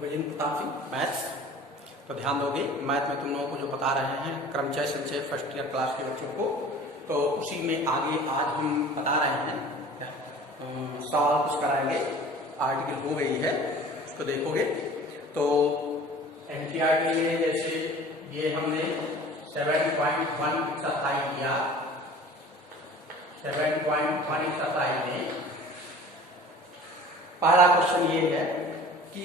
Gajendra Pratap Singh maths. तो ध्यान दोगे, मैथ में तुम लोगों को जो बता रहे हैं क्रमचय संचय फर्स्ट ईयर क्लास के बच्चों को, तो उसी में आगे आज हम बता रहे हैं सवाल कुछ कराएंगे। आर्टिकल हो गई है, उसको देखोगे तो एनसीईआरटी में जैसे ये हमने 7.1 एक्सरसाइज किया। 7.1 एक्सरसाइज में पहला क्वेश्चन ये है कि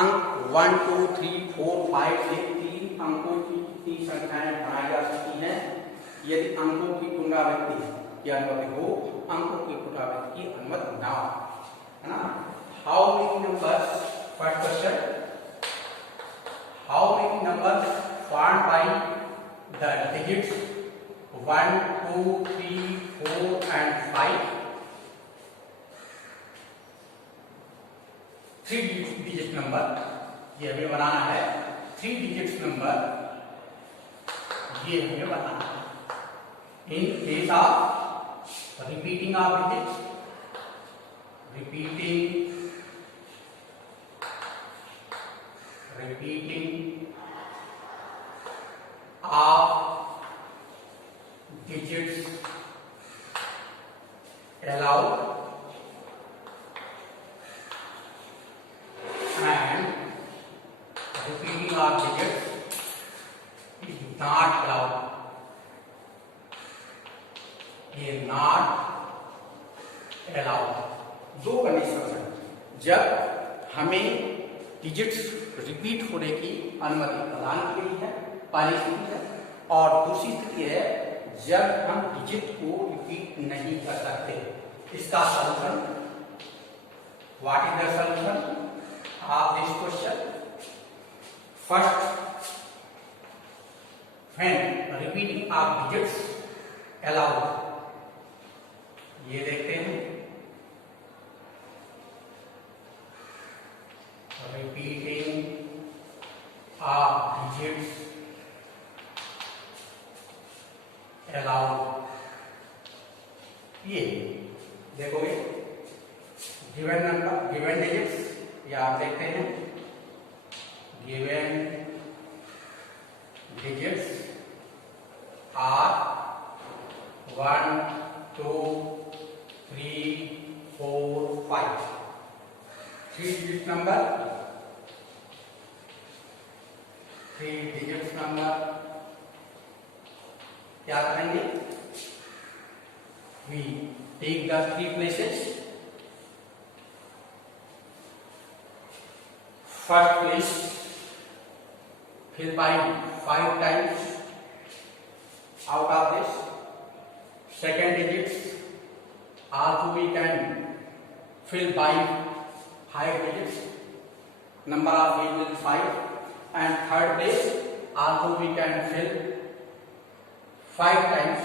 अंक 1, 2, 3, 4, 5 से 3 अंकों की कितनी संख्याएं बनाई जा सकती हैं यदि अंकों की पुनरावृत्ति की अनुमति हो, अंकों की पुनरावृत्ति की अनुमति ना हो, है ना। How many numbers, first question, how many numbers formed by the digits 1, 2, 3, 4 and 5? 3 digit number ये हमें बनाना है। 3 डिजिट नंबर ये हमें बनाना है। In case of repeating of digits, repeating of digits allowed and repeating of digits is not allowed. ये not allowed। दो condition है, जब हमें डिजिट्स रिपीट होने की अनुमति प्रदान की गई है, पहली स्थिति है, और दूसरी स्थिति है जब हम डिजिट को रिपीट नहीं कर सकते। इसका solution, what is the solution of this question? First, when repeating of digits allowed, ये देखते हैं, repeating of digits allowed, ये देखोगे given number, given digits, या आप देखते हैं given digits are 1, 2, 3, 4, 5। 3 digit number, 3 digit number क्या करेंगे? We take the 3 places. First place fill by 5 times out of this. Second digits also we can fill by 5 digits. Number of ways will be 5. And third place also we can fill 5 times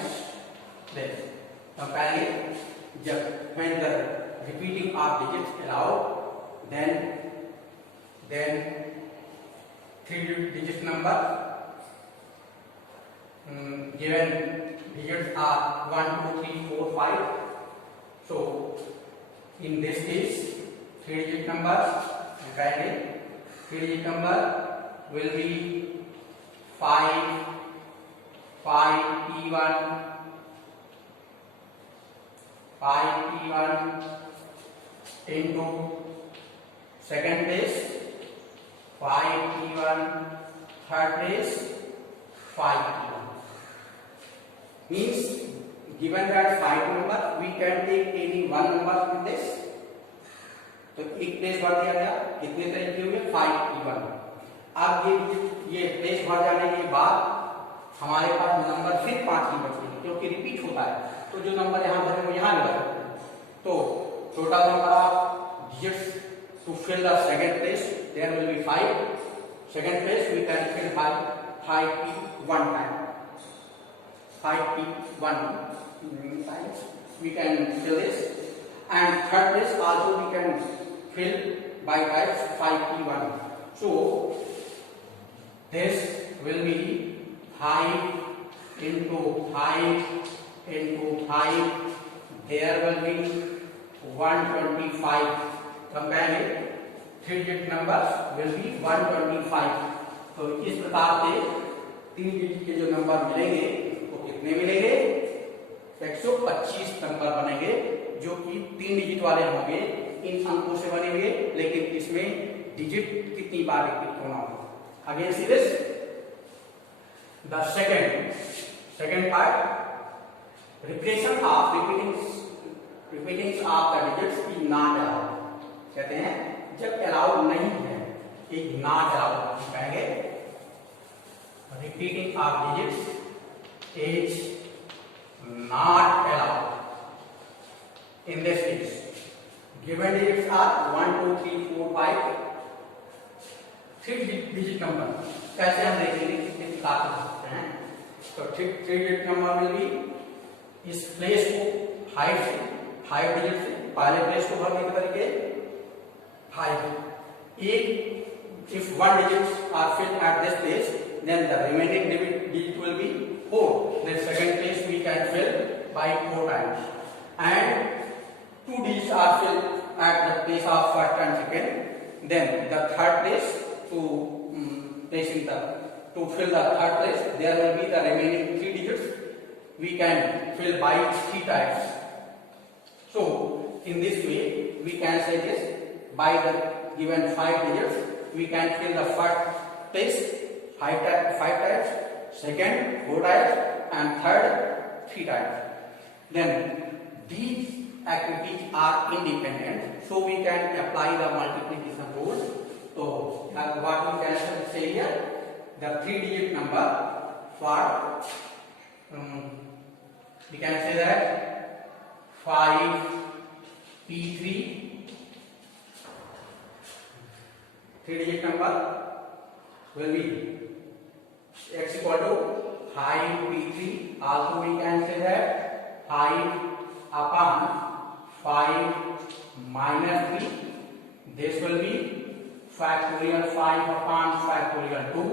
this. Now finally, when the repeating of digits allowed, then 3 digit number, given digits are 1, 2, 3, 4, 5. So in this case 3 digit number, and 3 digit number will be 5 P1 into second place 5 P1, third place 5 P1. Means given that 5 number, we can take any one number in this. तो एक place भर दिया गया, कितने तरीके हुए? 5 P1। अब ये प्लेस भर जाने के बाद हमारे पास नंबर फिर 5 ही बचेंगे, क्योंकि रिपीट होता है। तो जो नंबर यहाँ भरे वो यहाँ भी भर। तो total number of digits to fill the second place, there will be 5. Second place we can fill by 5p1 time. 5p1 times we can fill this, and third place also we can fill by types 5p1. So this will be 5 into 5 into 5. There will be 125. Compare it. 3 digit numbers will be 125. तो इस प्रकार से 3 digit के जो number मिलेंगे वो कितने मिलेंगे? 125 नंबर बनेंगे, जो कि 3 डिजिट वाले होंगे, इन अंकों से बनेंगे, लेकिन इसमें डिजिट कितनी बार रिपीट होना होगा. Again see this, the second part, repeating of the digits is not allowed. कहते हैं जब अलाउड नहीं है, इज नॉट अलाउड, कहेंगे repeating of digits is not allowed. In this case, given digits are 1, 2, 3, 4, 5, 3 digit number. कैसे हम देखेंगे कितने प्रकार कर सकते हैं? तो 3 digit number में भी इस प्लेस को 5 डिजिट से पहले प्लेस को भरने के तरीके 5. If 1 digits are filled at this place, then the remaining digit will be 4. The second place we can fill by 4 times, and 2 digits are filled at the place of first and second. Then the third place to fill the third place, there will be the remaining 3 digits. We can fill by 3 times. So in this way we can say this: by the given 5 digits, we can fill the first place 5 times, second 4 times, and third 3 times. Then these activities are independent, so we can apply the multiplication rule. So what we can say here, the 3 digit number for we can say that 5p3, 3 digit number will be x equal to 5p3. Also we can say that 5 upon 5 minus 3. This will be factorial 5 upon factorial 2,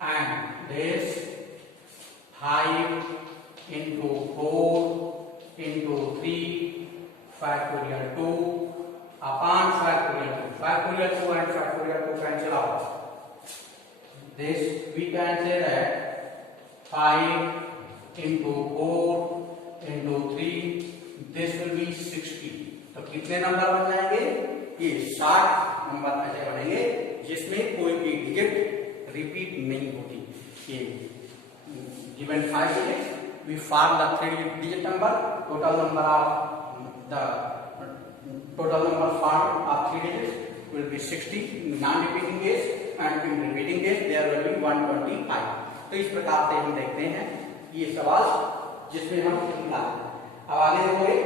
and this 5 into 4 into 3 factorial 2 upon factorial 2. Factorial 2 and factorial 2 cancel out. This we can say that 5 into 4 into 3, this will be 60. तो कितने number बन जाएंगे? ये 60 number ऐसे बनेंगे जिसमें कोई भी डिजिट रिपीट नहीं होती. ये given 5 digits, we form the 3 digit number. Total number formed of 3 digits will be 60 in non-repeating case, and in repeating case there will be 125. तो इस प्रकार से हम देखते हैं ये सवाल जिसमें हम अब आगे देखोगे